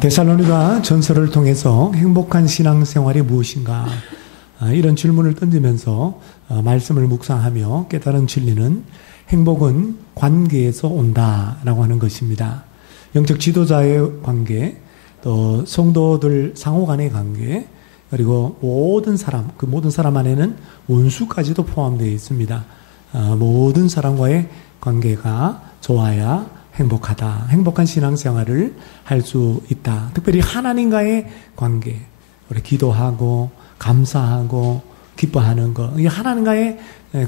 데살로니가 전서를 통해서 행복한 신앙생활이 무엇인가 이런 질문을 던지면서 말씀을 묵상하며 깨달은 진리는 행복은 관계에서 온다라고 하는 것입니다. 영적 지도자의 관계, 또 성도들 상호 간의 관계, 그리고 모든 사람, 그 모든 사람 안에는 원수까지도 포함되어 있습니다. 모든 사람과의 관계가 좋아야 행복하다. 행복한 신앙생활을 할 수 있다. 특별히 하나님과의 관계, 우리 기도하고 감사하고 기뻐하는 것, 이 하나님과의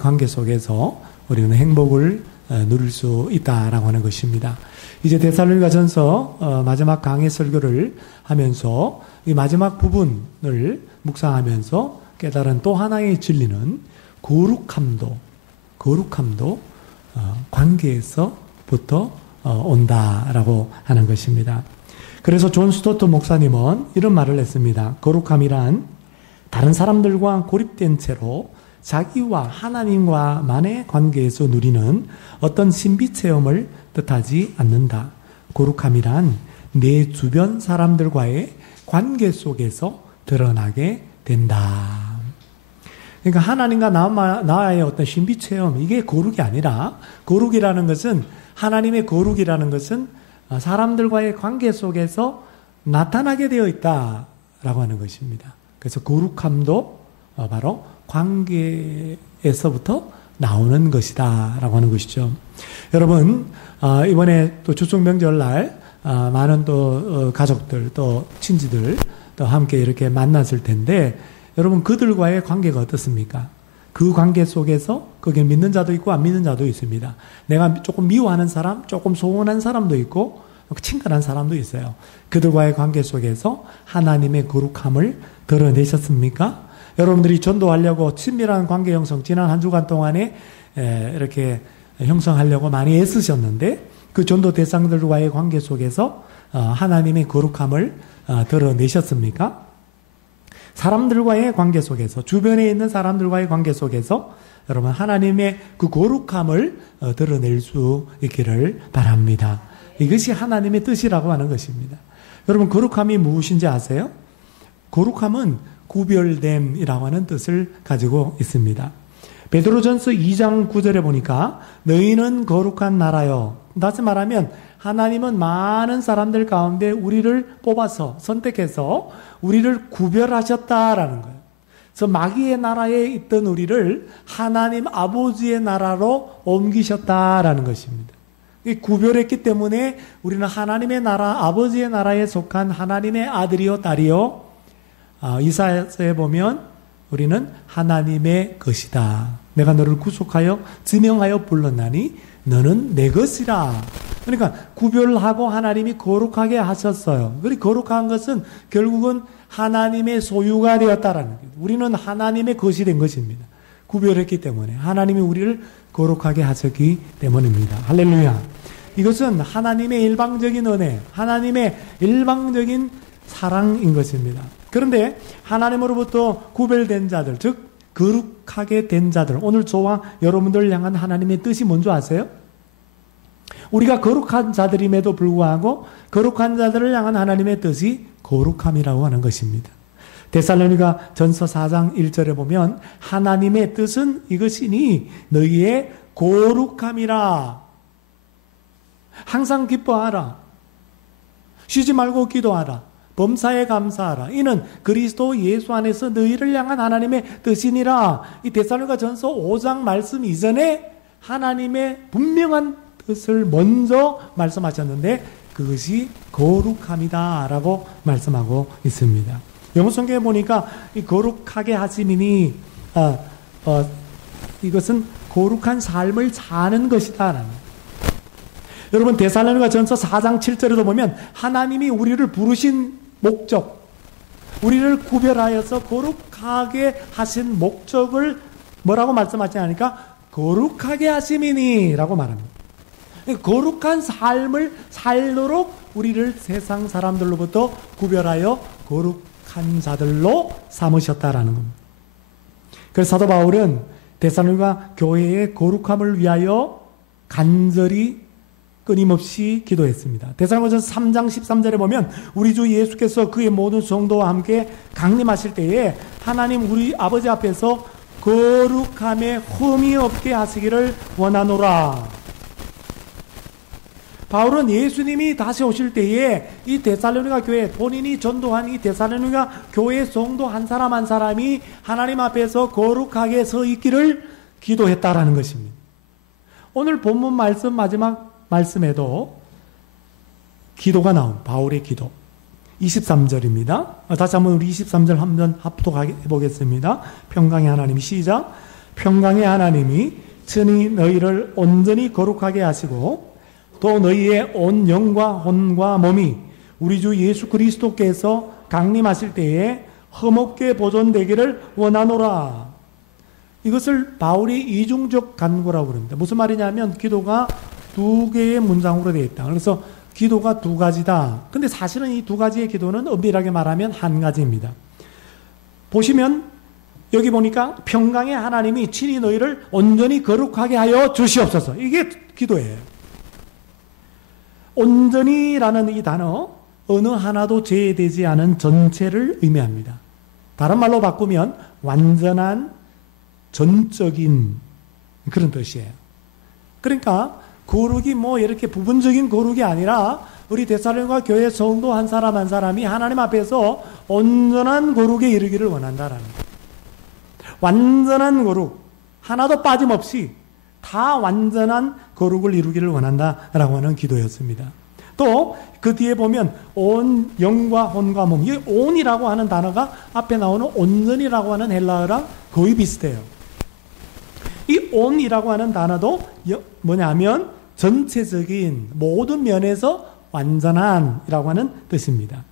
관계 속에서 우리는 행복을 누릴 수 있다라고 하는 것입니다. 이제 데살로니가전서 마지막 강해 설교를 하면서 이 마지막 부분을 묵상하면서 깨달은 또 하나의 진리는 거룩함도 관계에서부터 온다라고 하는 것입니다. 그래서 존 스토트 목사님은 이런 말을 했습니다. 거룩함이란 다른 사람들과 고립된 채로 자기와 하나님과만의 관계에서 누리는 어떤 신비 체험을 뜻하지 않는다. 거룩함이란 내 주변 사람들과의 관계 속에서 드러나게 된다. 그러니까 하나님과 나와의 어떤 신비 체험, 이게 거룩이 아니라, 거룩이라는 것은, 하나님의 거룩이라는 것은 사람들과의 관계 속에서 나타나게 되어 있다라고 하는 것입니다. 그래서 거룩함도 바로 관계에서부터 나오는 것이다 라고 하는 것이죠. 여러분, 이번에 또 추석 명절날 많은 또 가족들, 또 친지들 또 함께 이렇게 만났을 텐데, 여러분 그들과의 관계가 어떻습니까? 그 관계 속에서 거기에 믿는 자도 있고 안 믿는 자도 있습니다. 내가 조금 미워하는 사람, 조금 소원한 사람도 있고 친근한 사람도 있어요. 그들과의 관계 속에서 하나님의 거룩함을 드러내셨습니까? 여러분들이 전도하려고 친밀한 관계 형성, 지난 한 주간 동안에 이렇게 형성하려고 많이 애쓰셨는데, 그 전도 대상들과의 관계 속에서 하나님의 거룩함을 드러내셨습니까? 사람들과의 관계 속에서, 주변에 있는 사람들과의 관계 속에서 여러분 하나님의 그 거룩함을 드러낼 수 있기를 바랍니다. 이것이 하나님의 뜻이라고 하는 것입니다. 여러분 거룩함이 무엇인지 아세요? 거룩함은 구별됨이라고 하는 뜻을 가지고 있습니다. 베드로전서 2장 9절에 보니까 너희는 거룩한 나라요. 다시 말하면 하나님은 많은 사람들 가운데 우리를 뽑아서 선택해서 우리를 구별하셨다라는 거예요. 그래서 마귀의 나라에 있던 우리를 하나님 아버지의 나라로 옮기셨다라는 것입니다. 구별했기 때문에 우리는 하나님의 나라, 아버지의 나라에 속한 하나님의 아들이요 딸이요. 이사야서에 보면 우리는 하나님의 것이다. 내가 너를 구속하여 지명하여 불렀나니 너는 내 것이라. 그러니까 구별하고 하나님이 거룩하게 하셨어요. 그리고 거룩한 것은 결국은 하나님의 소유가 되었다라는 거예요. 우리는 하나님의 것이 된 것입니다. 구별했기 때문에 하나님이 우리를 거룩하게 하셨기 때문입니다. 할렐루야. 이것은 하나님의 일방적인 은혜, 하나님의 일방적인 사랑인 것입니다. 그런데 하나님으로부터 구별된 자들, 즉 거룩하게 된 자들, 오늘 저와 여러분들 향한 하나님의 뜻이 뭔지 아세요? 우리가 거룩한 자들임에도 불구하고 거룩한 자들을 향한 하나님의 뜻이 거룩함이라고 하는 것입니다. 데살로니가 전서 4장 1절에 보면 하나님의 뜻은 이것이니 너희의 거룩함이라. 항상 기뻐하라. 쉬지 말고 기도하라. 범사에 감사하라. 이는 그리스도 예수 안에서 너희를 향한 하나님의 뜻이니라. 이 데살로니가 전서 5장 말씀 이전에 하나님의 분명한 뜻을 먼저 말씀하셨는데 그것이 거룩함이다 라고 말씀하고 있습니다. 영어 성경에 보니까 이 거룩하게 하심이니 이것은 거룩한 삶을 사는 것이다 라는. 여러분 데살로니가 전서 4장 7절에도 보면 하나님이 우리를 부르신 목적, 우리를 구별하여서 거룩하게 하신 목적을 뭐라고 말씀하지 않으니까 거룩하게 하심이니 라고 말합니다. 거룩한 삶을 살도록 우리를 세상 사람들로부터 구별하여 거룩한 자들로 삼으셨다라는 겁니다. 그래서 사도 바울은 데살로니가 교회의 거룩함을 위하여 간절히 끊임없이 기도했습니다. 데살로니가전서 3장 13절에 보면 우리 주 예수께서 그의 모든 성도와 함께 강림하실 때에 하나님 우리 아버지 앞에서 거룩함에 흠이 없게 하시기를 원하노라. 바울은 예수님이 다시 오실 때에 이 데살로니가 교회, 본인이 전도한 이 데살로니가 교회 성도 한 사람 한 사람이 하나님 앞에서 거룩하게 서 있기를 기도했다라는 것입니다. 오늘 본문 말씀 마지막 말씀에도 기도가 나온 바울의 기도 23절입니다. 다시 한번 우리 23절 한번 합독해 보겠습니다. 평강의 하나님 시작. 평강의 하나님이 친히 너희를 온전히 거룩하게 하시고 또 너희의 온 영과 혼과 몸이 우리 주 예수 그리스도께서 강림하실 때에 흠없게 보존되기를 원하노라. 이것을 바울이 이중적 간구라고 그럽니다. 무슨 말이냐면 기도가 두 개의 문장으로 되어 있다. 그래서 기도가 두 가지다. 근데 사실은 이 두 가지의 기도는 엄밀하게 말하면 한 가지입니다. 보시면 여기 보니까 평강의 하나님이 친히 너희를 온전히 거룩하게 하여 주시옵소서. 이게 기도예요. 온전히라는 이 단어 어느 하나도 제외되지 않은 전체를 의미합니다. 다른 말로 바꾸면 완전한 전적인 그런 뜻이에요. 그러니까 거룩이 뭐 이렇게 부분적인 거룩이 아니라 우리 데살로니가 교회 성도 한 사람 한 사람이 하나님 앞에서 온전한 거룩에 이르기를 원한다라는 거예요. 완전한 거룩, 하나도 빠짐없이 다 완전한 거룩을 이루기를 원한다라고 하는 기도였습니다. 또 그 뒤에 보면 온 영과 혼과 몸, 이 온이라고 하는 단어가 앞에 나오는 온전이라고 하는 헬라어랑 거의 비슷해요. 이 온이라고 하는 단어도 뭐냐면 전체적인 모든 면에서 완전한이라고 하는 뜻입니다.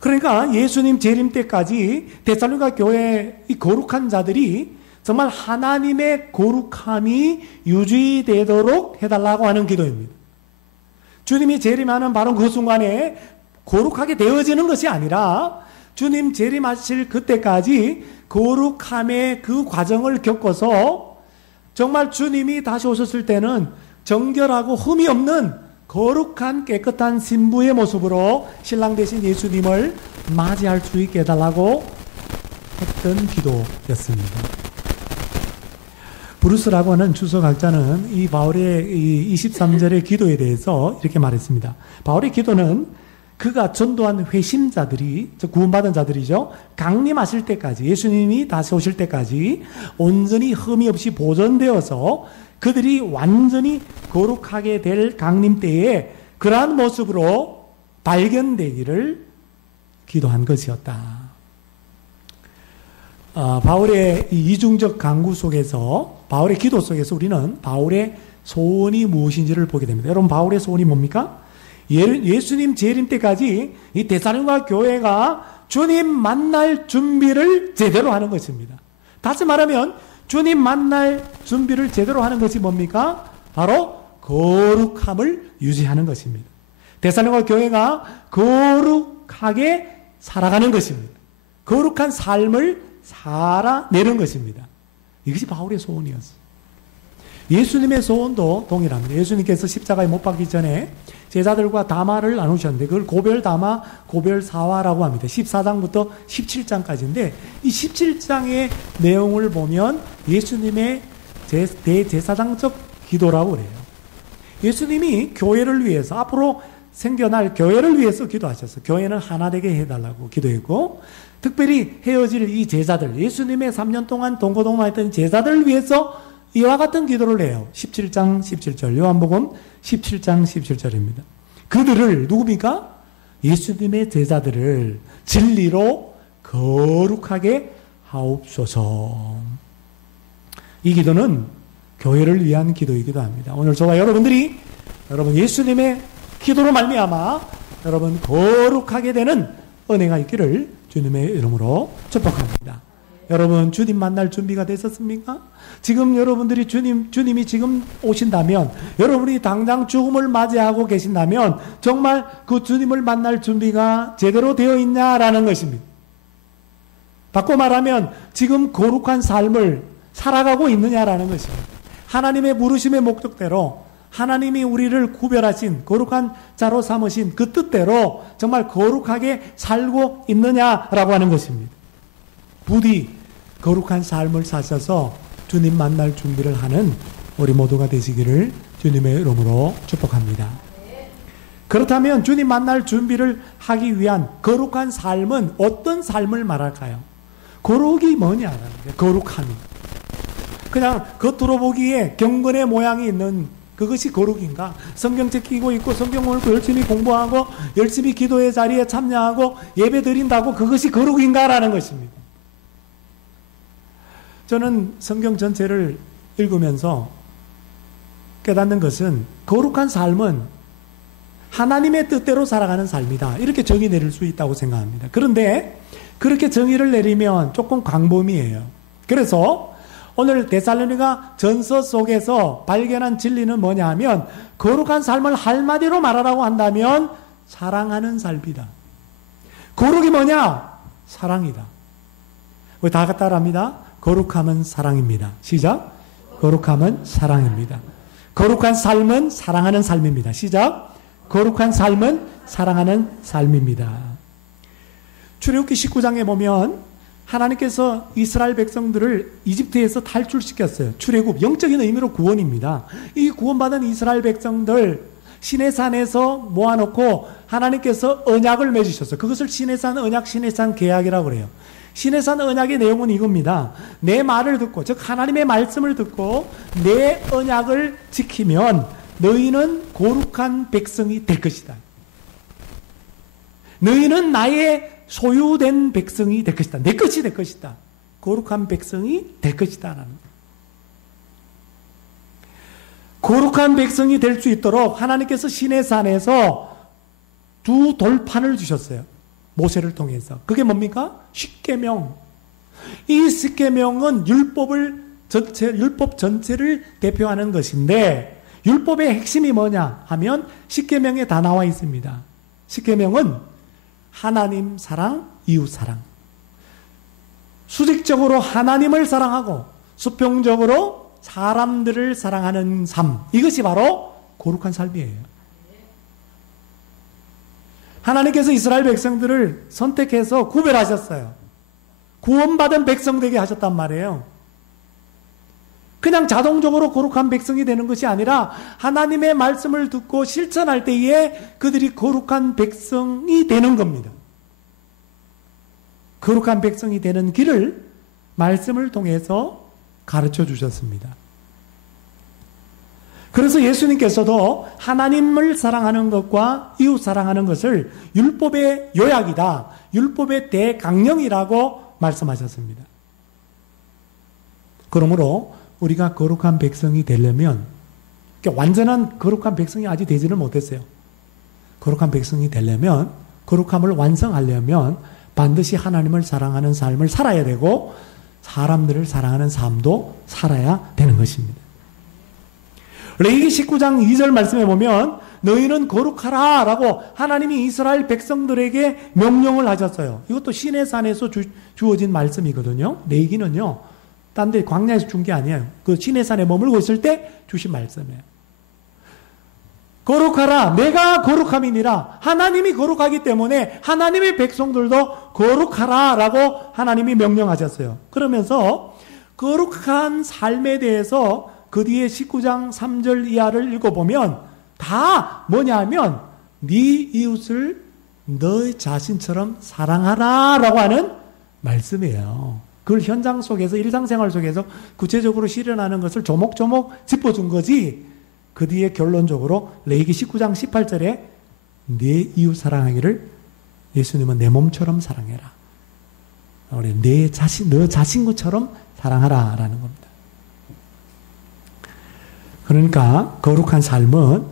그러니까 예수님 재림 때까지 데살로니가 교회 이 거룩한 자들이 정말 하나님의 거룩함이 유지되도록 해달라고 하는 기도입니다. 주님이 재림하는 바로 그 순간에 거룩하게 되어지는 것이 아니라 주님 재림하실 그때까지 거룩함의 그 과정을 겪어서 정말 주님이 다시 오셨을 때는 정결하고 흠이 없는 거룩한 깨끗한 신부의 모습으로 신랑 되신 예수님을 맞이할 수 있게 해달라고 했던 기도였습니다. 브루스라고 하는 주석학자는 이 바울의 이 23절의 기도에 대해서 이렇게 말했습니다. 바울의 기도는 그가 전도한 회심자들이, 구원받은 자들이죠, 강림하실 때까지, 예수님이 다시 오실 때까지 온전히 흠이 없이 보존되어서 그들이 완전히 거룩하게 될 강림 때에 그러한 모습으로 발견되기를 기도한 것이었다. 바울의 이 이중적 강구 속에서, 바울의 기도 속에서 우리는 바울의 소원이 무엇인지를 보게 됩니다. 여러분, 바울의 소원이 뭡니까? 예수님 재림 때까지 이 데살로니가 교회가 주님 만날 준비를 제대로 하는 것입니다. 다시 말하면 주님 만날 준비를 제대로 하는 것이 뭡니까? 바로 거룩함을 유지하는 것입니다. 데살로니가 교회가 거룩하게 살아가는 것입니다. 거룩한 삶을 살아내는 것입니다. 이것이 바울의 소원이었어요. 예수님의 소원도 동일합니다. 예수님께서 십자가에 못 박기 전에 제자들과 담화를 나누셨는데 그걸 고별담화, 고별사화라고 합니다. 14장부터 17장까지인데 이 17장의 내용을 보면 예수님의 대제사장적 기도라고 그래요. 예수님이 교회를 위해서, 앞으로 생겨날 교회를 위해서 기도하셨어요. 교회는 하나 되게 해달라고 기도했고, 특별히 헤어질 이 제자들, 예수님의 3년 동안 동고동락했던 제자들을 위해서 이와 같은 기도를 해요. 17장 17절, 요한복음 17장 17절입니다. 그들을, 누굽니까? 예수님의 제자들을 진리로 거룩하게 하옵소서. 이 기도는 교회를 위한 기도이기도 합니다. 오늘 저와 여러분들이 여러분 예수님의 기도로 말미암아 여러분 거룩하게 되는 은혜가 있기를 주님의 이름으로 축복합니다. 여러분, 주님 만날 준비가 되셨습니까? 지금 여러분들이 주님이 지금 오신다면, 여러분이 당장 죽음을 맞이하고 계신다면 정말 그 주님을 만날 준비가 제대로 되어 있냐라는 것입니다. 바꿔 말하면 지금 거룩한 삶을 살아가고 있느냐라는 것입니다. 하나님의 부르심의 목적대로 하나님이 우리를 구별하신 거룩한 자로 삼으신 그 뜻대로 정말 거룩하게 살고 있느냐라고 하는 것입니다. 부디 거룩한 삶을 사셔서 주님 만날 준비를 하는 우리 모두가 되시기를 주님의 이름으로 축복합니다. 그렇다면 주님 만날 준비를 하기 위한 거룩한 삶은 어떤 삶을 말할까요? 거룩이 뭐냐라는 거예요. 거룩함이. 그냥 겉으로 보기에 경건의 모양이 있는 그것이 거룩인가? 성경책 끼고 있고 성경 읽고 열심히 공부하고 열심히 기도의 자리에 참여하고 예배 드린다고 그것이 거룩인가라는 것입니다. 저는 성경 전체를 읽으면서 깨닫는 것은 거룩한 삶은 하나님의 뜻대로 살아가는 삶이다. 이렇게 정의 내릴 수 있다고 생각합니다. 그런데 그렇게 정의를 내리면 조금 광범위해요. 그래서 오늘 데살로니가 전서 속에서 발견한 진리는 뭐냐 하면 거룩한 삶을 한마디로 말하라고 한다면 사랑하는 삶이다. 거룩이 뭐냐? 사랑이다. 우리 다 따라합니다. 거룩함은 사랑입니다. 시작. 거룩함은 사랑입니다. 거룩한 삶은 사랑하는 삶입니다. 시작. 거룩한 삶은 사랑하는 삶입니다. 출애굽기 19장에 보면 하나님께서 이스라엘 백성들을 이집트에서 탈출시켰어요. 출애굽, 영적인 의미로 구원입니다. 이 구원받은 이스라엘 백성들 시내산에서 모아놓고 하나님께서 언약을 맺으셨어요. 그것을 시내산 언약, 시내산 계약이라고 그래요. 시내산 언약의 내용은 이겁니다. 내 말을 듣고, 즉 하나님의 말씀을 듣고 내 언약을 지키면 너희는 거룩한 백성이 될 것이다. 너희는 나의 소유된 백성이 될 것이다. 내 것이 될 것이다. 거룩한 백성이 될 것이다. 거룩한 백성이 될 수 있도록 하나님께서 시내산에서 두 돌판을 주셨어요. 모세를 통해서. 그게 뭡니까? 십계명. 이 십계명은 율법 전체를 대표하는 것인데 율법의 핵심이 뭐냐 하면 십계명에 다 나와 있습니다. 십계명은 하나님 사랑, 이웃 사랑. 수직적으로 하나님을 사랑하고 수평적으로 사람들을 사랑하는 삶. 이것이 바로 거룩한 삶이에요. 하나님께서 이스라엘 백성들을 선택해서 구별하셨어요. 구원받은 백성 되게 하셨단 말이에요. 그냥 자동적으로 거룩한 백성이 되는 것이 아니라 하나님의 말씀을 듣고 실천할 때에 그들이 거룩한 백성이 되는 겁니다. 거룩한 백성이 되는 길을 말씀을 통해서 가르쳐 주셨습니다. 그래서 예수님께서도 하나님을 사랑하는 것과 이웃 사랑하는 것을 율법의 요약이다. 율법의 대강령이라고 말씀하셨습니다. 그러므로 우리가 거룩한 백성이 되려면 완전한 거룩한 백성이 아직 되지는 못했어요. 거룩한 백성이 되려면 거룩함을 완성하려면 반드시 하나님을 사랑하는 삶을 살아야 되고 사람들을 사랑하는 삶도 살아야 되는 것입니다. 레위기 19장 2절 말씀에 보면 너희는 거룩하라 라고 하나님이 이스라엘 백성들에게 명령을 하셨어요. 이것도 시내산에서 주어진 말씀이거든요. 레위기는요. 딴 데 광야에서 준 게 아니에요. 그 시내산에 머물고 있을 때 주신 말씀이에요. 거룩하라. 내가 거룩함이니라. 하나님이 거룩하기 때문에 하나님의 백성들도 거룩하라 라고 하나님이 명령하셨어요. 그러면서 거룩한 삶에 대해서 그 뒤에 19장 3절 이하를 읽어보면 다 뭐냐면 네 이웃을 너의 자신처럼 사랑하라 라고 하는 말씀이에요. 그걸 현장 속에서 일상생활 속에서 구체적으로 실현하는 것을 조목조목 짚어준 거지. 그 뒤에 결론적으로 레위기 19장 18절에 네 이웃 사랑하기를 예수님은 내 몸처럼 사랑해라. 우리 너 자신처럼 사랑하라 라는 겁니다. 그러니까 거룩한 삶은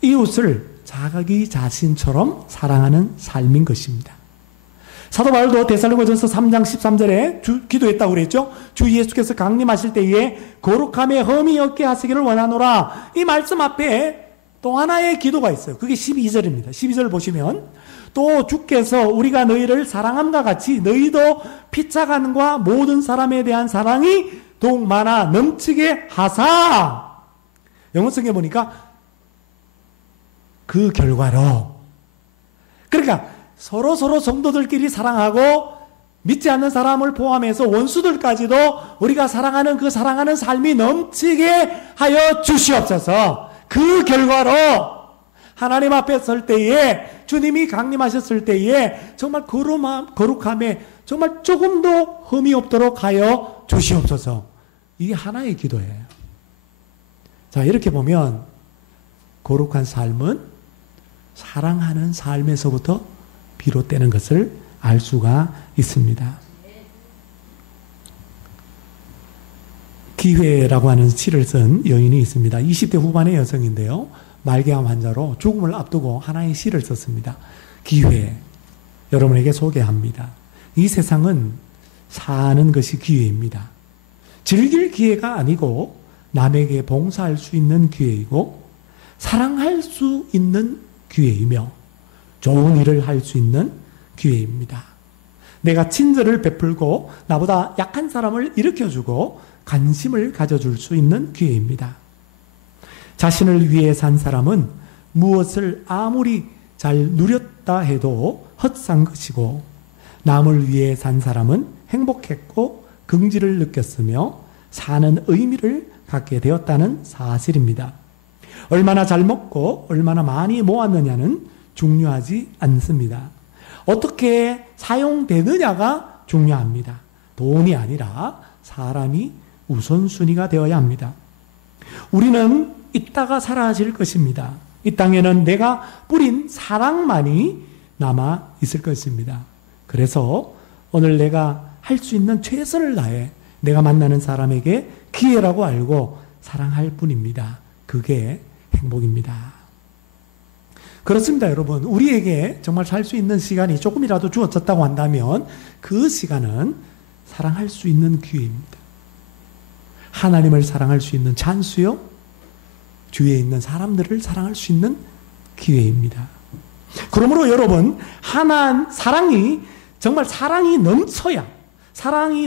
이웃을 자기 자신처럼 사랑하는 삶인 것입니다. 사도 바울도 데살로니가전서 3장 13절에 기도했다고 그랬죠. 주 예수께서 강림하실 때에 거룩함에 흠이 없게 하시기를 원하노라. 이 말씀 앞에 또 하나의 기도가 있어요. 그게 12절입니다. 12절 보시면 또 주께서 우리가 너희를 사랑함과 같이 너희도 피차간과 모든 사람에 대한 사랑이 더욱 많아 넘치게 하사 영어 성경에 보니까 그 결과로. 그러니까 서로 성도들끼리 사랑하고 믿지 않는 사람을 포함해서 원수들까지도 우리가 사랑하는 그 사랑하는 삶이 넘치게 하여 주시옵소서. 그 결과로 하나님 앞에 설 때에, 주님이 강림하셨을 때에 정말 거룩함에 정말 조금도 흠이 없도록 하여 주시옵소서. 이게 하나의 기도예요. 자, 이렇게 보면 거룩한 삶은 사랑하는 삶에서부터 비롯되는 것을 알 수가 있습니다. 기회라고 하는 시를 쓴 여인이 있습니다. 20대 후반의 여성인데요. 말기암 환자로 죽음을 앞두고 하나의 시를 썼습니다. 기회, 여러분에게 소개합니다. 이 세상은 사는 것이 기회입니다. 즐길 기회가 아니고 남에게 봉사할 수 있는 기회이고 사랑할 수 있는 기회이며 좋은 일을 할 수 있는 기회입니다. 내가 친절을 베풀고 나보다 약한 사람을 일으켜주고 관심을 가져줄 수 있는 기회입니다. 자신을 위해 산 사람은 무엇을 아무리 잘 누렸다 해도 헛산 것이고 남을 위해 산 사람은 행복했고 긍지를 느꼈으며 사는 의미를 갖게 되었다는 사실입니다. 얼마나 잘 먹고 얼마나 많이 모았느냐는 중요하지 않습니다. 어떻게 사용되느냐가 중요합니다. 돈이 아니라 사람이 우선순위가 되어야 합니다. 우리는 이따가 사라질 것입니다. 이 땅에는 내가 뿌린 사랑만이 남아 있을 것입니다. 그래서 오늘 내가 할 수 있는 최선을 다해 내가 만나는 사람에게 기회라고 알고 사랑할 뿐입니다. 그게 행복입니다. 그렇습니다, 여러분. 우리에게 정말 살 수 있는 시간이 조금이라도 주어졌다고 한다면 그 시간은 사랑할 수 있는 기회입니다. 하나님을 사랑할 수 있는 찬스요, 주위에 있는 사람들을 사랑할 수 있는 기회입니다. 그러므로 여러분, 정말 사랑이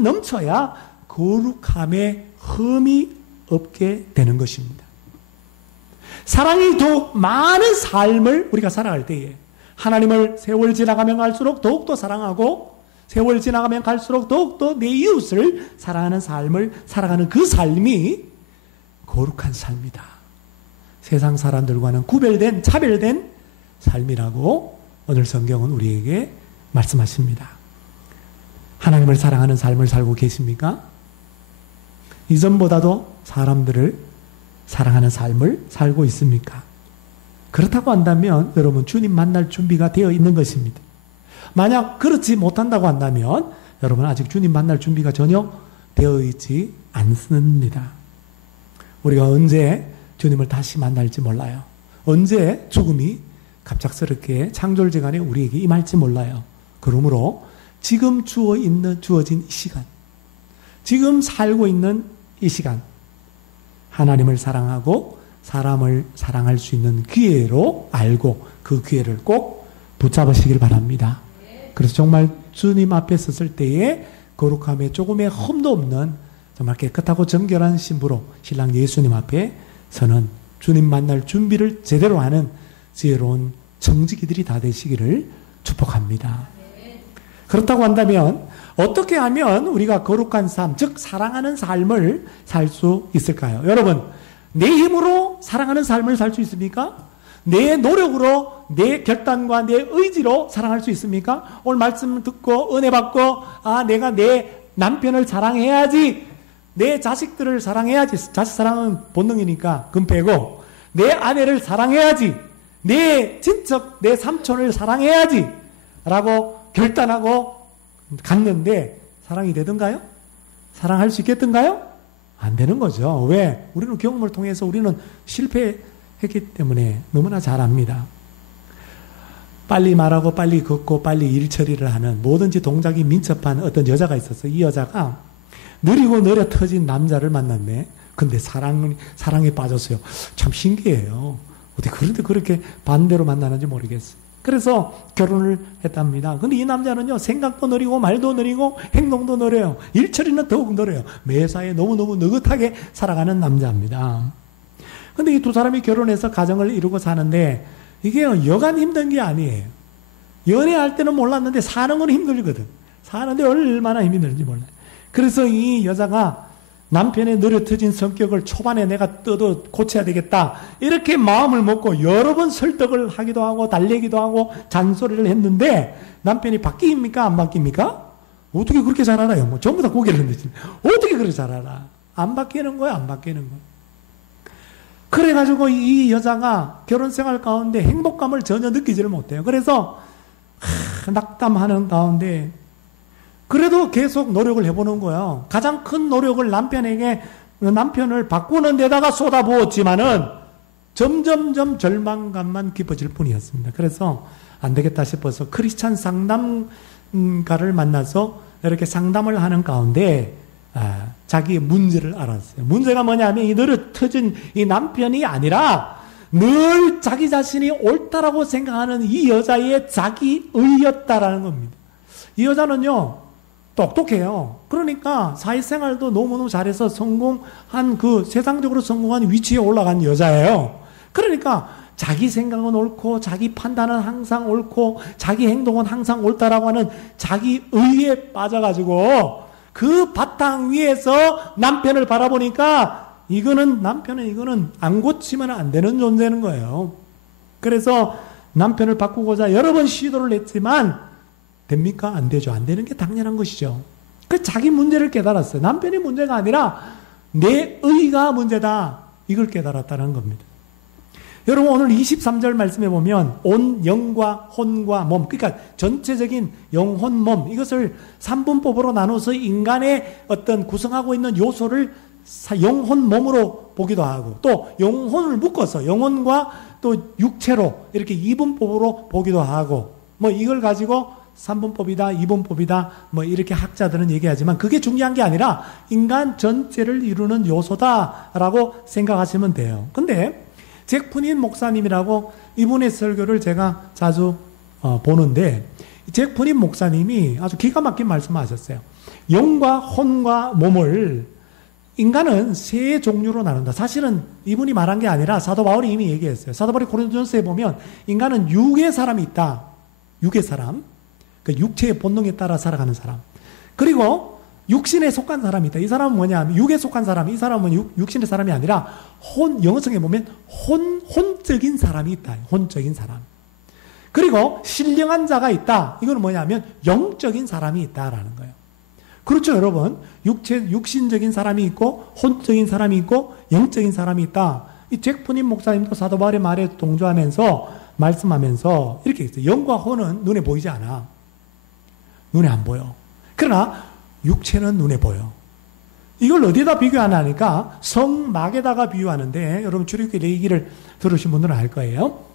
넘쳐야 거룩함에 흠이 없게 되는 것입니다. 사랑이 더욱 많은 삶을 우리가 살아갈 때에 하나님을 세월 지나가면 갈수록 더욱더 사랑하고 세월 지나가면 갈수록 더욱더 내 이웃을 사랑하는 삶을 살아가는 그 삶이 거룩한 삶이다. 세상 사람들과는 구별된, 차별된 삶이라고 오늘 성경은 우리에게 말씀하십니다. 하나님을 사랑하는 삶을 살고 계십니까? 이전보다도 사람들을 사랑하는 삶을 살고 있습니까? 그렇다고 한다면 여러분, 주님 만날 준비가 되어 있는 것입니다. 만약 그렇지 못한다고 한다면 여러분, 아직 주님 만날 준비가 전혀 되어 있지 않습니다. 우리가 언제 주님을 다시 만날지 몰라요. 언제 죽음이 갑작스럽게 창졸지간에 우리에게 임할지 몰라요. 그러므로 지금 주어진 이 시간, 지금 살고 있는 이 시간, 하나님을 사랑하고 사람을 사랑할 수 있는 기회로 알고 그 기회를 꼭 붙잡으시길 바랍니다. 그래서 정말 주님 앞에 섰을 때에 거룩함에 조금의 흠도 없는 정말 깨끗하고 정결한 신부로 신랑 예수님 앞에 서는, 주님 만날 준비를 제대로 하는 지혜로운 청지기들이 다 되시기를 축복합니다. 그렇다고 한다면 어떻게 하면 우리가 거룩한 삶, 즉 사랑하는 삶을 살 수 있을까요? 여러분, 내 힘으로 사랑하는 삶을 살 수 있습니까? 내 노력으로, 내 결단과 내 의지로 사랑할 수 있습니까? 오늘 말씀 듣고 은혜 받고 내가 내 남편을 사랑해야지, 내 자식들을 사랑해야지, 자식 사랑은 본능이니까 그건 빼고 내 아내를 사랑해야지, 내 친척, 내 삼촌을 사랑해야지 라고 결단하고 갔는데 사랑이 되던가요? 사랑할 수 있겠던가요? 안 되는 거죠. 왜? 우리는 경험을 통해서 우리는 실패했기 때문에 너무나 잘 압니다. 빨리 말하고 빨리 걷고 빨리 일 처리를 하는, 뭐든지 동작이 민첩한 어떤 여자가 있었어요. 이 여자가 느리고 느려 터진 남자를 만났네. 근데 사랑에 빠졌어요. 참 신기해요. 어떻게 그런데 그렇게 반대로 만나는지 모르겠어요. 그래서 결혼을 했답니다. 근데 이 남자는요, 생각도 느리고 말도 느리고 행동도 느려요. 일처리는 더욱 느려요. 매사에 너무너무 느긋하게 살아가는 남자입니다. 근데 이 두 사람이 결혼해서 가정을 이루고 사는데 이게 여간 힘든 게 아니에요. 연애할 때는 몰랐는데 사는 건 힘들거든. 사는데 얼마나 힘이 들는지 몰라요. 그래서 이 여자가 남편의 느려터진 성격을 초반에 내가 뜯어 고쳐야 되겠다, 이렇게 마음을 먹고 여러 번 설득을 하기도 하고 달래기도 하고 잔소리를 했는데 남편이 바뀝니까? 안 바뀝니까? 어떻게 그렇게 잘 알아요? 뭐 전부 다 고개를 흔들지. 어떻게 그렇게 잘 알아? 안 바뀌는 거야, 안 바뀌는 거야. 그래가지고 이 여자가 결혼 생활 가운데 행복감을 전혀 느끼지를 못해요. 그래서 낙담하는 가운데 그래도 계속 노력을 해보는 거예요. 가장 큰 노력을 남편을 바꾸는 데다가 쏟아부었지만은 점점점 절망감만 깊어질 뿐이었습니다. 그래서 안 되겠다 싶어서 크리스찬 상담가를 만나서 이렇게 상담을 하는 가운데 자기의 문제를 알았어요. 문제가 뭐냐면 이 느려터진 이 남편이 아니라 늘 자기 자신이 옳다라고 생각하는 이 여자의 자기의였다라는 겁니다. 이 여자는요, 똑똑해요. 그러니까 사회생활도 너무너무 잘해서 성공한, 그 세상적으로 성공한 위치에 올라간 여자예요. 그러니까 자기 생각은 옳고 자기 판단은 항상 옳고 자기 행동은 항상 옳다라고 하는 자기의에 빠져가지고 그 바탕 위에서 남편을 바라보니까 남편은 이거는 안 고치면 안 되는 존재는 거예요. 그래서 남편을 바꾸고자 여러 번 시도를 했지만 됩니까? 안 되죠. 안 되는 게 당연한 것이죠. 그 자기 문제를 깨달았어요. 남편이 문제가 아니라 내 의가 문제다, 이걸 깨달았다는 겁니다. 여러분, 오늘 23절 말씀해 보면 온 영과 혼과 몸, 그러니까 전체적인 영혼 몸, 이것을 3분법으로 나눠서 인간의 어떤 구성하고 있는 요소를 영혼 몸으로 보기도 하고, 또 영혼을 묶어서 영혼과 또 육체로 이렇게 2분법으로 보기도 하고, 뭐 이걸 가지고 3분법이다, 2분법이다, 뭐 이렇게 학자들은 얘기하지만 그게 중요한 게 아니라 인간 전체를 이루는 요소다라고 생각하시면 돼요. 근데 잭 푸닌 목사님이라고, 이분의 설교를 제가 자주 보는데, 잭 푸닌 목사님이 아주 기가 막힌 말씀하셨어요. 영과 혼과 몸을 인간은 세 종류로 나눈다. 사실은 이분이 말한 게 아니라 사도 바울이 이미 얘기했어요. 사도 바울이 고린도전서에 보면 인간은 육의 사람이 있다. 육의 사람, 그 육체의 본능에 따라 살아가는 사람. 그리고 육신에 속한 사람이 있다. 이 사람은 뭐냐? 육에 속한 사람. 이 사람은 육신의 사람이 아니라 영어성에 보면 혼적인 사람이 있다. 혼적인 사람. 그리고 신령한 자가 있다. 이건 뭐냐면 영적인 사람이 있다라는 거예요. 그렇죠, 여러분. 육신적인 사람이 있고 혼적인 사람이 있고 영적인 사람이 있다. 이 잭 푸닌 목사님도 사도 바울의 말에 동조하면서 말씀하면서 이렇게 했어요. 영과 혼은 눈에 보이지 않아. 눈에 안 보여. 그러나 육체는 눈에 보여. 이걸 어디다 비교하냐니까 성막에다가 비유하는데, 여러분 출애굽기 얘기를 들으신 분들은 알 거예요.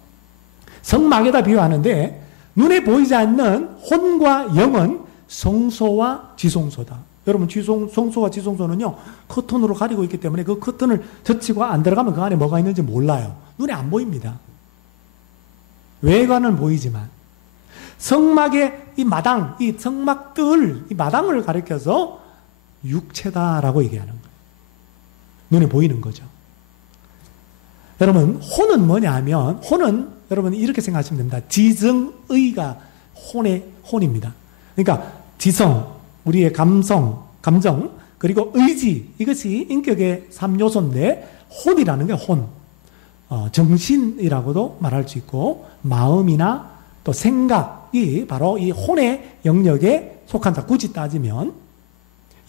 성막에다 비유하는데 눈에 보이지 않는 혼과 영은 성소와 지성소다. 여러분, 성소와 지성소는요, 커튼으로 가리고 있기 때문에 그 커튼을 젖히고 안 들어가면 그 안에 뭐가 있는지 몰라요. 눈에 안 보입니다. 외관은 보이지만. 성막의 이 마당, 이 성막들, 이 마당을 가리켜서 육체다라고 얘기하는 거예요. 눈에 보이는 거죠. 여러분, 혼은 뭐냐 하면, 혼은 여러분 이렇게 생각하시면 됩니다. 지성의가 혼입니다. 그러니까 지성, 우리의 감정, 그리고 의지, 이것이 인격의 3요소인데 혼이라는 게 혼. 정신이라고도 말할 수 있고, 마음이나 또 생각이 바로 이 혼의 영역에 속한다. 굳이 따지면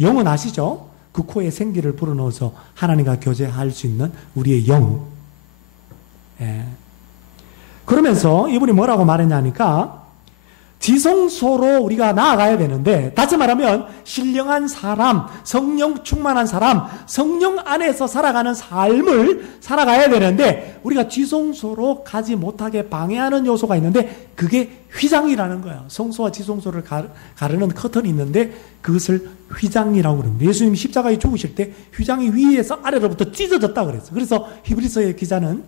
영은 아시죠? 그 코에 생기를 불어넣어서 하나님과 교제할 수 있는 우리의 영. 예. 그러면서 이분이 뭐라고 말했냐니까, 지성소로 우리가 나아가야 되는데, 다시 말하면 신령한 사람, 성령 충만한 사람, 성령 안에서 살아가는 삶을 살아가야 되는데, 우리가 지성소로 가지 못하게 방해하는 요소가 있는데 그게 휘장이라는 거예요. 성소와 지성소를 가르는 커튼이 있는데 그것을 휘장이라고 그럽니다. 예수님이 십자가에 죽으실 때 휘장이 위에서 아래로부터 찢어졌다 그랬어요. 그래서 히브리서의 기자는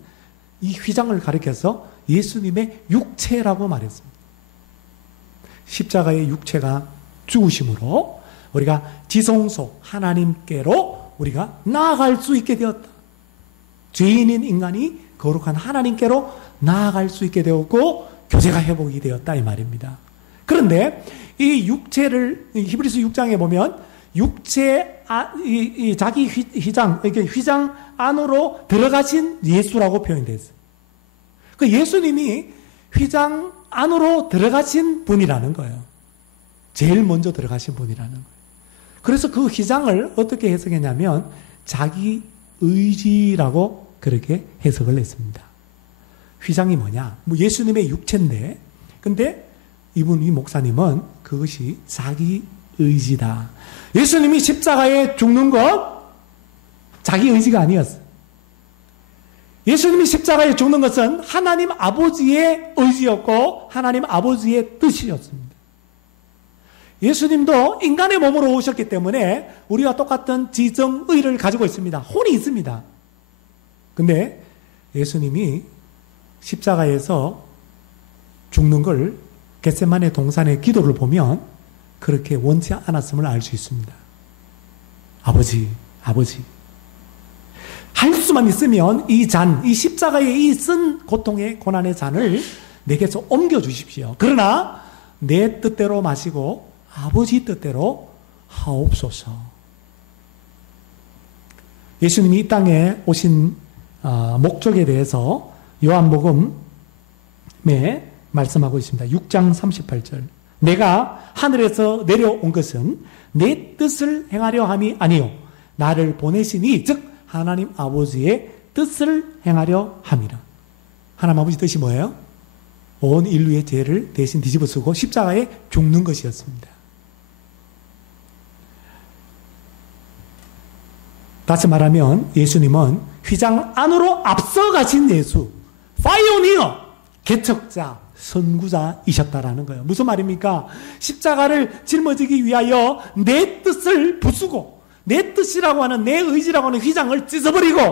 이 휘장을 가리켜서 예수님의 육체라고 말했습니다. 십자가의 육체가 죽으심으로 우리가 지성소 하나님께로 우리가 나아갈 수 있게 되었다. 죄인인 인간이 거룩한 하나님께로 나아갈 수 있게 되었고 교제가 회복이 되었다 이 말입니다. 그런데 이 육체를 히브리서 6장에 보면 육체 자기 휘장 이렇게 휘장 안으로 들어가신 예수라고 표현되어 있어요. 그 예수님이 휘장 안으로 들어가신 분이라는 거예요. 제일 먼저 들어가신 분이라는 거예요. 그래서 그 휘장을 어떻게 해석했냐면 자기 의지라고 그렇게 해석을 했습니다. 휘장이 뭐냐? 뭐 예수님의 육체인데, 근데 이 목사님은 그것이 자기 의지다. 예수님이 십자가에 죽는 것 자기 의지가 아니었어요. 예수님이 십자가에 죽는 것은 하나님 아버지의 의지였고 하나님 아버지의 뜻이었습니다. 예수님도 인간의 몸으로 오셨기 때문에 우리와 똑같은 지정의를 가지고 있습니다. 혼이 있습니다. 근데 예수님이 십자가에서 죽는 걸 겟세마네 동산의 기도를 보면 그렇게 원치 않았음을 알 수 있습니다. 아버지, 할 수만 있으면 이 잔, 이 십자가에 이 쓴 고통의 고난의 잔을 내게서 옮겨주십시오. 그러나 내 뜻대로 마시고 아버지 뜻대로 하옵소서. 예수님이 이 땅에 오신 목적에 대해서 요한복음에 말씀하고 있습니다. 6장 38절. 내가 하늘에서 내려온 것은 내 뜻을 행하려 함이 아니요 나를 보내시니 즉 하나님 아버지의 뜻을 행하려 함이라. 하나님 아버지 뜻이 뭐예요? 온 인류의 죄를 대신 뒤집어 쓰고 십자가에 죽는 것이었습니다. 다시 말하면 예수님은 휘장 안으로 앞서가신 예수, 파이오니어, 개척자, 선구자이셨다라는 거예요. 무슨 말입니까? 십자가를 짊어지기 위하여 내 뜻을 부수고 내 뜻이라고 하는 내 의지라고 하는 휘장을 찢어버리고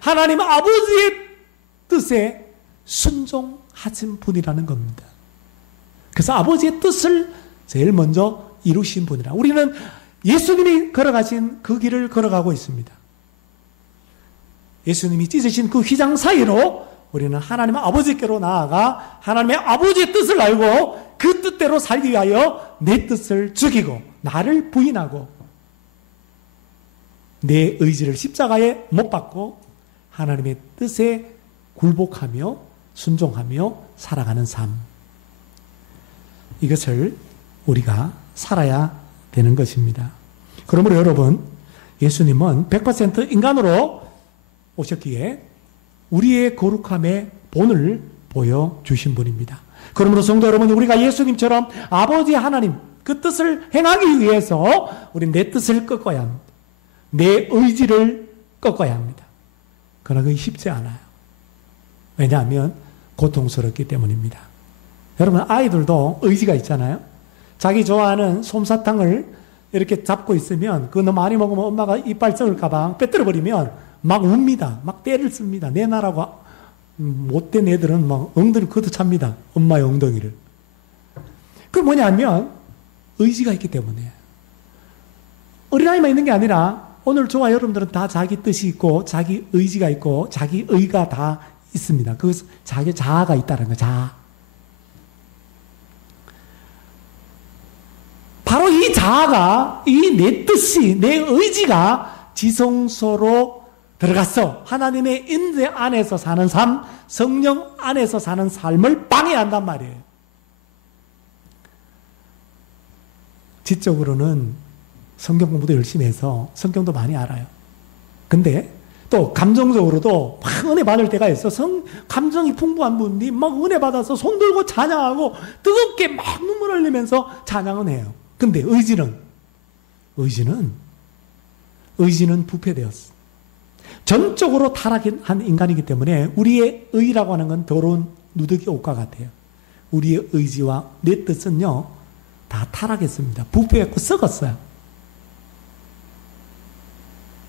하나님 아버지의 뜻에 순종하신 분이라는 겁니다. 그래서 아버지의 뜻을 제일 먼저 이루신 분이라. 우리는 예수님이 걸어가신 그 길을 걸어가고 있습니다. 예수님이 찢으신 그 휘장 사이로 우리는 하나님 아버지께로 나아가 하나님의 아버지의 뜻을 알고 그 뜻대로 살기 위하여 내 뜻을 죽이고 나를 부인하고 내 의지를 십자가에 못 박고 하나님의 뜻에 굴복하며 순종하며 살아가는 삶. 이것을 우리가 살아야 되는 것입니다. 그러므로 여러분, 예수님은 100% 인간으로 오셨기에 우리의 거룩함의 본을 보여주신 분입니다. 그러므로 성도 여러분, 우리가 예수님처럼 아버지 하나님 그 뜻을 행하기 위해서 우리는 내 뜻을 꺾어야 합니다. 내 의지를 꺾어야 합니다. 그러나 그게 쉽지 않아요. 왜냐하면 고통스럽기 때문입니다. 여러분, 아이들도 의지가 있잖아요. 자기 좋아하는 솜사탕을 이렇게 잡고 있으면 그거 너무 많이 먹으면 엄마가 이빨 썩을까봐 빼뜨려 버리면 막 웁니다. 막 때를 씁니다. 내놔라고. 못된 애들은 막 엉덩이를 걷어찹니다. 엄마의 엉덩이를. 그게 뭐냐면 의지가 있기 때문에. 어린아이만 있는 게 아니라 오늘 저와 여러분들은 다 자기 뜻이 있고 자기 의지가 있고 자기 의가 다 있습니다. 그것은 자기 자아가 있다는 거예요. 자아. 바로 이 자아가, 이 내 뜻이, 내 의지가 지성소로 들어갔어. 하나님의 인재 안에서 사는 삶, 성령 안에서 사는 삶을 방해한단 말이에요. 지적으로는 성경 공부도 열심히 해서 성경도 많이 알아요. 근데 또 감정적으로도 막 은혜 받을 때가 있어. 감정이 풍부한 분이 막 은혜 받아서 손 들고 찬양하고 뜨겁게 막 눈물 흘리면서 찬양은 해요. 근데 의지는 부패되었어. 전적으로 타락한 인간이기 때문에 우리의 의라고 하는 건 더러운 누더기 옷과 같아요. 우리의 의지와 내 뜻은요 다 타락했습니다. 부패했고 썩었어요.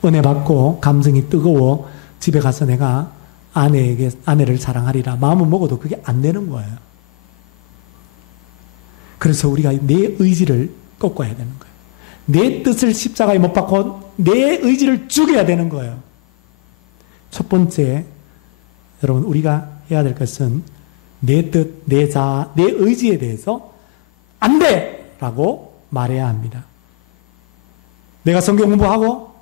은혜 받고 감정이 뜨거워 집에 가서 내가 아내를 사랑하리라 마음은 먹어도 그게 안 되는 거예요. 그래서 우리가 내 의지를 꺾어야 되는 거예요. 내 뜻을 십자가에 못 박고 내 의지를 죽여야 되는 거예요. 첫 번째, 여러분, 우리가 해야 될 것은 내 뜻, 내 자아, 내 의지에 대해서 안 돼! 라고 말해야 합니다. 내가 성경 공부하고,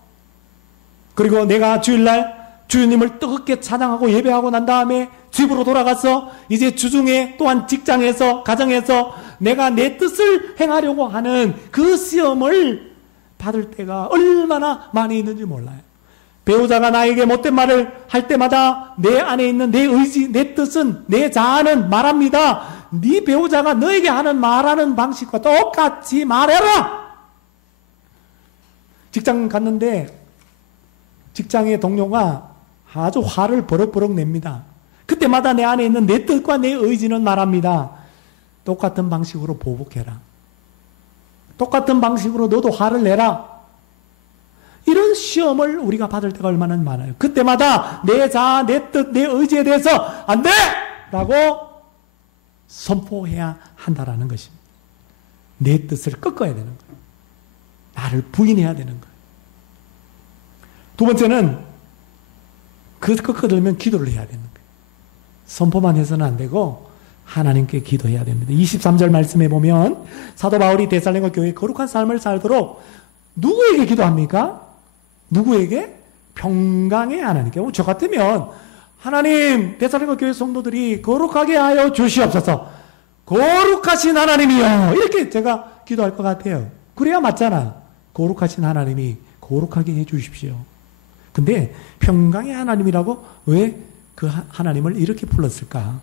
그리고 내가 주일날 주님을 뜨겁게 찬양하고 예배하고 난 다음에 집으로 돌아가서 이제 주중에 또한 직장에서, 가정에서 내가 내 뜻을 행하려고 하는 그 시험을 받을 때가 얼마나 많이 있는지 몰라요. 배우자가 나에게 못된 말을 할 때마다 내 안에 있는 내 의지, 내 뜻은, 내 자아는 말합니다. 네 배우자가 너에게 하는 말하는 방식과 똑같이 말해라! 직장 갔는데 직장의 동료가 아주 화를 버럭버럭 냅니다. 그때마다 내 안에 있는 내 뜻과 내 의지는 말합니다. 똑같은 방식으로 보복해라. 똑같은 방식으로 너도 화를 내라. 이런 시험을 우리가 받을 때가 얼마나 많아요. 그때마다 내 자아, 내 뜻, 내 의지에 대해서 안 돼! 라고 선포해야 한다라는 것입니다. 내 뜻을 꺾어야 되는 거예요. 나를 부인해야 되는 거예요. 두 번째는 그 꺾어들면 기도를 해야 되는 거예요. 선포만 해서는 안 되고 하나님께 기도해야 됩니다. 23절 말씀에 보면 사도 바울이 데살로니가 교회에 거룩한 삶을 살도록 누구에게 기도합니까? 누구에게? 평강의 하나님께. 저 같으면 하나님, 데살로니가 교회 성도들이 거룩하게 하여 주시옵소서. 거룩하신 하나님이요. 이렇게 제가 기도할 것 같아요. 그래야 맞잖아. 거룩하신 하나님이 거룩하게 해 주십시오. 근데 평강의 하나님이라고 왜 그 하나님을 이렇게 불렀을까?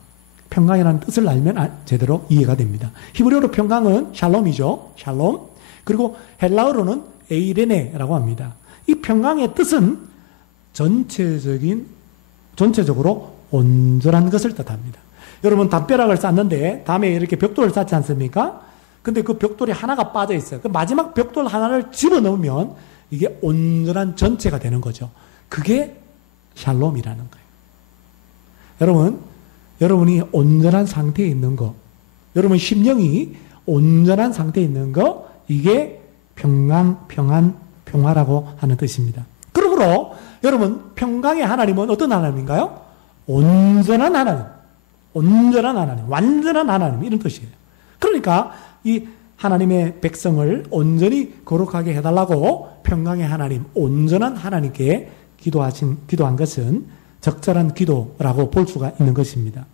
평강이라는 뜻을 알면 제대로 이해가 됩니다. 히브리어로 평강은 샬롬이죠. 샬롬. 그리고 헬라어로는 에이레네라고 합니다. 이 평강의 뜻은 전체적으로 온전한 것을 뜻합니다. 여러분, 담벼락을 쌓는데 담에 이렇게 벽돌을 쌓지 않습니까? 근데 그 벽돌이 하나가 빠져 있어요. 그 마지막 벽돌 하나를 집어넣으면 이게 온전한 전체가 되는 거죠. 그게 샬롬이라는 거예요. 여러분이 온전한 상태에 있는 거, 여러분 심령이 온전한 상태에 있는 거, 이게 평강, 평안, 평화라고 하는 뜻입니다. 그러므로 여러분, 평강의 하나님은 어떤 하나님인가요? 온전한 하나님, 온전한 하나님, 완전한 하나님, 이런 뜻이에요. 그러니까 이 하나님의 백성을 온전히 거룩하게 해달라고 평강의 하나님, 온전한 하나님께 기도한 것은 적절한 기도라고 볼 수가 있는 것입니다.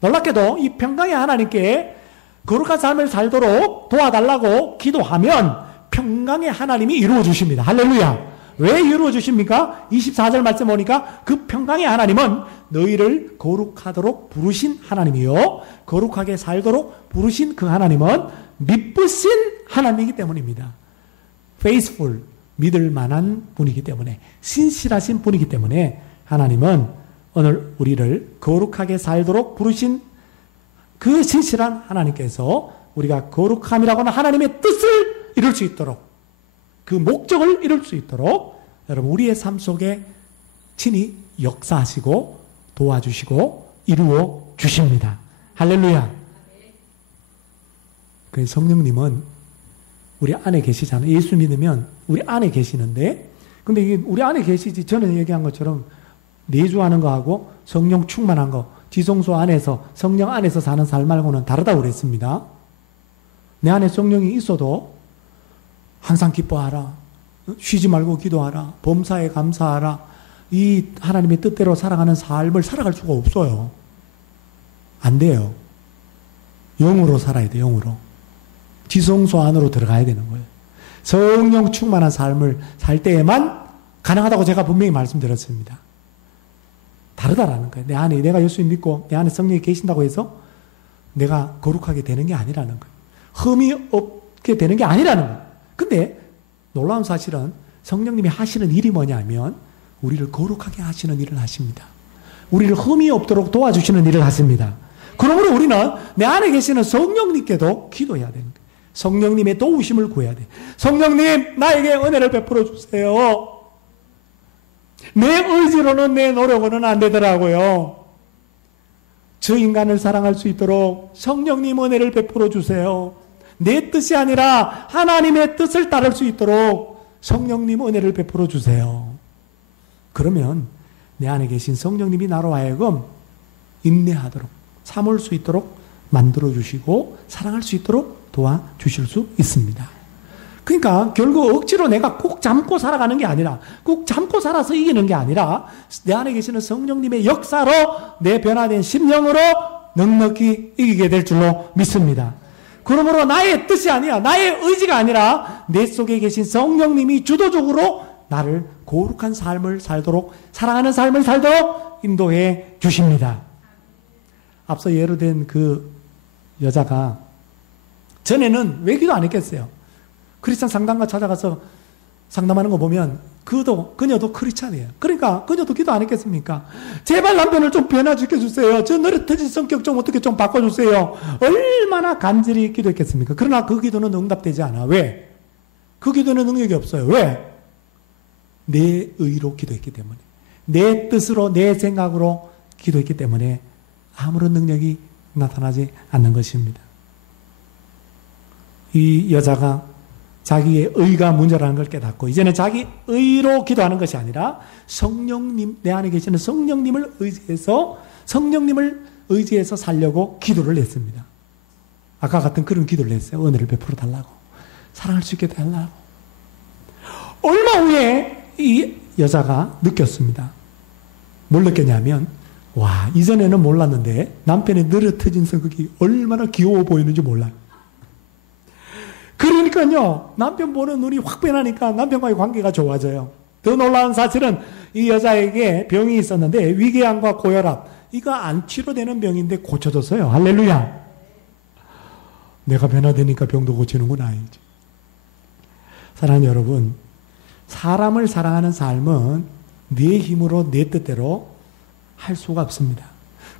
놀랍게도 이 평강의 하나님께 거룩한 삶을 살도록 도와달라고 기도하면 평강의 하나님이 이루어 주십니다. 할렐루야. 왜 이루어 주십니까? 24절 말씀 보니까 그 평강의 하나님은 너희를 거룩하도록 부르신 하나님이요, 거룩하게 살도록 부르신 그 하나님은 믿으신 하나님이기 때문입니다. faithful, 믿을 만한 분이기 때문에, 신실하신 분이기 때문에 하나님은 오늘 우리를 거룩하게 살도록 부르신 그 신실한 하나님께서 우리가 거룩함이라고 하는 하나님의 뜻을 이룰 수 있도록, 그 목적을 이룰 수 있도록 여러분 우리의 삶 속에 친히 역사하시고 도와주시고 이루어 주십니다. 할렐루야. 그 성령님은 우리 안에 계시잖아요. 예수 믿으면 우리 안에 계시는데, 근데 이게 우리 안에 계시지, 저는 얘기한 것처럼 내주하는 거하고 성령 충만한 거, 지성소 안에서, 성령 안에서 사는 삶 말고는 다르다고 그랬습니다. 내 안에 성령이 있어도 항상 기뻐하라, 쉬지 말고 기도하라, 범사에 감사하라, 이 하나님의 뜻대로 살아가는 삶을 살아갈 수가 없어요. 안 돼요. 영으로 살아야 돼요. 영으로. 지성소 안으로 들어가야 되는 거예요. 성령 충만한 삶을 살 때에만 가능하다고 제가 분명히 말씀드렸습니다. 다르다라는 거예요. 내 안에, 내가 예수님 믿고 내 안에 성령이 계신다고 해서 내가 거룩하게 되는 게 아니라는 거예요. 흠이 없게 되는 게 아니라는 거예요. 근데 놀라운 사실은 성령님이 하시는 일이 뭐냐면 우리를 거룩하게 하시는 일을 하십니다. 우리를 흠이 없도록 도와주시는 일을 하십니다. 그러므로 우리는 내 안에 계시는 성령님께도 기도해야 되는 거예요. 성령님의 도우심을 구해야 돼요. 성령님, 나에게 은혜를 베풀어 주세요. 내 의지로는, 내 노력으로는 안 되더라고요. 저 인간을 사랑할 수 있도록 성령님 은혜를 베풀어 주세요. 내 뜻이 아니라 하나님의 뜻을 따를 수 있도록 성령님 은혜를 베풀어 주세요. 그러면 내 안에 계신 성령님이 나로 하여금 인내하도록, 참을 수 있도록 만들어주시고 사랑할 수 있도록 도와주실 수 있습니다. 그러니까 결국 억지로 내가 꼭 참고 살아가는 게 아니라, 꼭 참고 살아서 이기는 게 아니라 내 안에 계시는 성령님의 역사로 내 변화된 심령으로 넉넉히 이기게 될 줄로 믿습니다. 그러므로 나의 뜻이 아니야, 나의 의지가 아니라 내 속에 계신 성령님이 주도적으로 나를 거룩한 삶을 살도록, 사랑하는 삶을 살도록 인도해 주십니다. 앞서 예로 든 그 여자가 전에는 왜 기도 안 했겠어요? 크리스찬 상담가 찾아가서 상담하는 거 보면 그녀도 크리스찬이에요. 그러니까 그녀도 기도 안 했겠습니까? 제발 남편을 좀 변화시켜 주세요. 저 느릿해진 성격 좀 어떻게 좀 바꿔주세요. 얼마나 간절히 기도했겠습니까? 그러나 그 기도는 응답되지 않아. 왜? 그 기도는 능력이 없어요. 왜? 내 의로 기도했기 때문에, 내 뜻으로, 내 생각으로 기도했기 때문에 아무런 능력이 나타나지 않는 것입니다. 이 여자가 자기의 의가 문제라는 걸 깨닫고 이제는 자기 의로 기도하는 것이 아니라 성령님, 내 안에 계시는 성령님을 의지해서 살려고 기도를 했습니다. 아까 같은 그런 기도를 했어요. 은혜를 베풀어 달라고, 사랑할 수 있게 달라고. 얼마 후에 이 여자가 느꼈습니다. 뭘 느꼈냐면, 와, 이전에는 몰랐는데 남편의 느릿해진 성격이 얼마나 귀여워 보이는지 몰라요. 그러니까요, 남편 보는 눈이 확 변하니까 남편과의 관계가 좋아져요. 더 놀라운 사실은 이 여자에게 병이 있었는데 위궤양과 고혈압, 이거 안 치료되는 병인데 고쳐졌어요. 할렐루야. 내가 변화되니까 병도 고치는구나. 이제. 사랑하는 여러분, 사람을 사랑하는 삶은 내 힘으로, 내 뜻대로 할 수가 없습니다.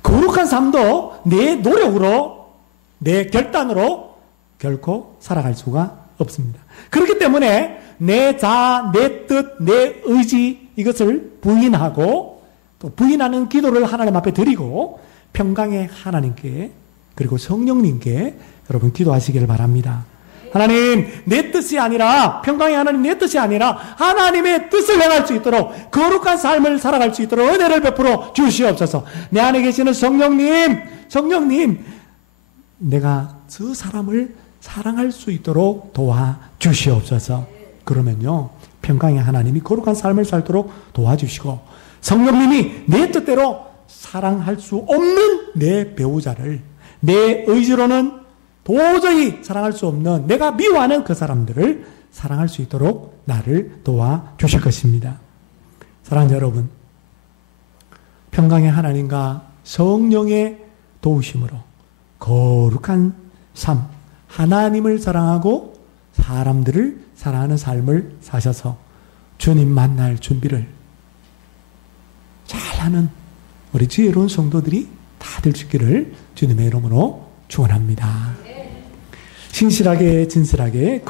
거룩한 삶도 내 노력으로, 내 결단으로 결코 살아갈 수가 없습니다. 그렇기 때문에 내 자아, 내 뜻, 내 의지, 이것을 부인하고 또 부인하는 기도를 하나님 앞에 드리고 평강의 하나님께, 그리고 성령님께 여러분 기도하시기를 바랍니다. 하나님, 내 뜻이 아니라, 평강의 하나님, 내 뜻이 아니라 하나님의 뜻을 행할 수 있도록 거룩한 삶을 살아갈 수 있도록 은혜를 베풀어 주시옵소서. 내 안에 계시는 성령님, 내가 저 사람을 사랑할 수 있도록 도와주시옵소서. 그러면요, 평강의 하나님이 거룩한 삶을 살도록 도와주시고, 성령님이 내 뜻대로 사랑할 수 없는 내 배우자를 내 의지로는 도저히 사랑할 수 없는, 내가 미워하는 그 사람들을 사랑할 수 있도록 나를 도와주실 것입니다. 사랑하는 여러분, 평강의 하나님과 성령의 도우심으로 거룩한 삶, 하나님을 사랑하고 사람들을 사랑하는 삶을 사셔서 주님 만날 준비를 잘하는 우리 지혜로운 성도들이 다 될 수 있기를 주님의 이름으로 축원합니다. 신실하게 진실하게